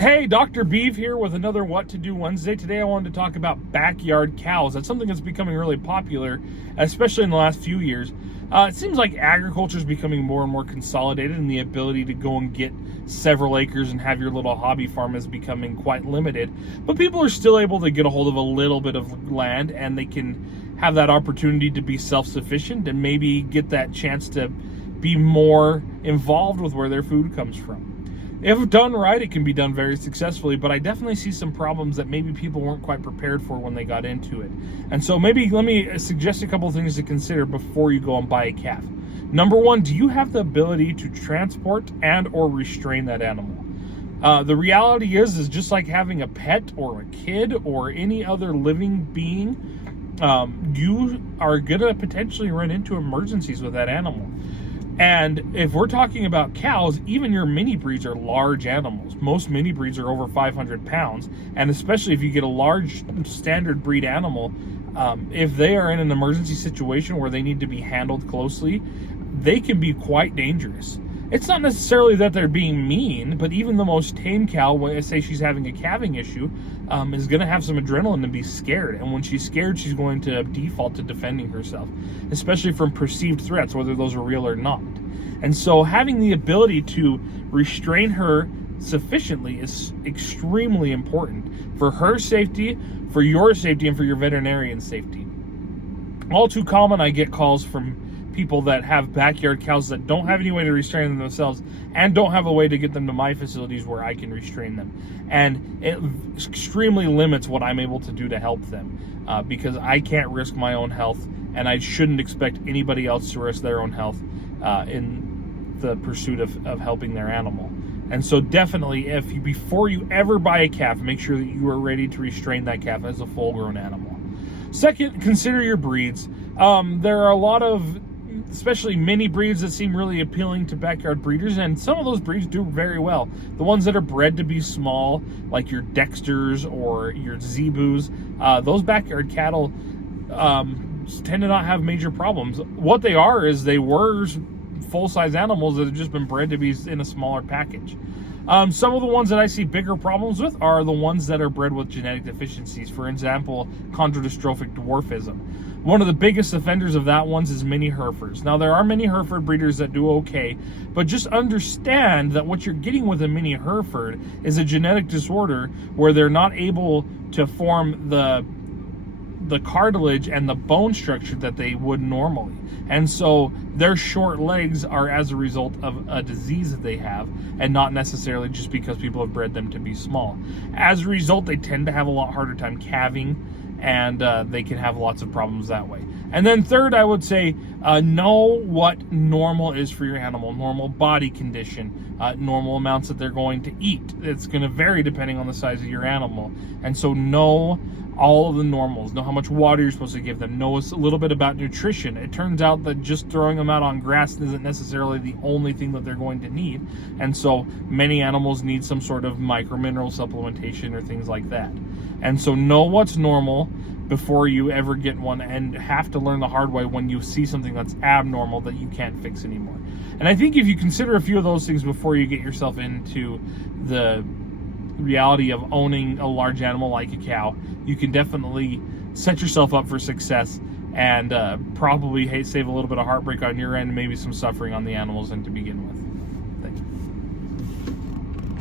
Hey, Dr. Beeve here with another What to Do Wednesday. Today I wanted to talk about backyard cows. That's something that's becoming really popular, especially in the last few years. It seems like agriculture is becoming more and more consolidated, and the ability to go and get several acres and have your little hobby farm is becoming quite limited. But people are still able to get a hold of a little bit of land, and they can have that opportunity to be self-sufficient and maybe get that chance to be more involved with where their food comes from. If done right, it can be done very successfully, but I definitely see some problems that maybe people weren't quite prepared for when they got into it. And so maybe let me suggest a couple of things to consider before you go and buy a calf. Number one, do you have the ability to transport and or restrain that animal? The reality is just like having a pet or a kid or any other living being, you are going to potentially run into emergencies with that animal. And if we're talking about cows, even your mini breeds are large animals. Most mini breeds are over 500 pounds. And especially if you get a large standard breed animal, if they are in an emergency situation where they need to be handled closely, they can be quite dangerous. It's not necessarily that they're being mean, but even the most tame cow, when I say she's having a calving issue, is going to have some adrenaline and be scared. And when she's scared, she's going to default to defending herself, especially from perceived threats, whether those are real or not. And so having the ability to restrain her sufficiently is extremely important for her safety, for your safety, and for your veterinarian's safety. All too common, I get calls from people that have backyard cows that don't have any way to restrain them themselves and don't have a way to get them to my facilities where I can restrain them. And it extremely limits what I'm able to do to help them because I can't risk my own health, and I shouldn't expect anybody else to risk their own health in the pursuit of helping their animal. And so definitely, before you ever buy a calf, make sure that you are ready to restrain that calf as a full-grown animal. Second, consider your breeds. There are a lot of especially mini breeds that seem really appealing to backyard breeders, and some of those breeds do very well. The ones that are bred to be small, like your Dexters or your Zebus, those backyard cattle tend to not have major problems. What they are is they were full-size animals that have just been bred to be in a smaller package. Some of the ones that I see bigger problems with are the ones that are bred with genetic deficiencies. For example, chondrodystrophic dwarfism. One of the biggest offenders of that ones is mini Herefords. Now, there are mini Hereford breeders that do okay, but just understand that what you're getting with a mini Hereford is a genetic disorder where they're not able to form the cartilage and the bone structure that they would normally. And so their short legs are as a result of a disease that they have, and not necessarily just because people have bred them to be small. As a result, they tend to have a lot harder time calving, and they can have lots of problems that way. And then third, I would say know what normal is for your animal. Normal body condition, normal amounts that they're going to eat. It's going to vary depending on the size of your animal. And so know all of the normals. Know how much water you're supposed to give them. Know a little bit about nutrition. It turns out that just throwing them out on grass isn't necessarily the only thing that they're going to need. And so many animals need some sort of micromineral supplementation or things like that. And so know what's normal before you ever get one, and have to learn the hard way when you see something that's abnormal that you can't fix anymore. And I think if you consider a few of those things before you get yourself into the reality of owning a large animal like a cow, you can definitely set yourself up for success and probably save a little bit of heartbreak on your end, maybe some suffering on the animals end to begin with.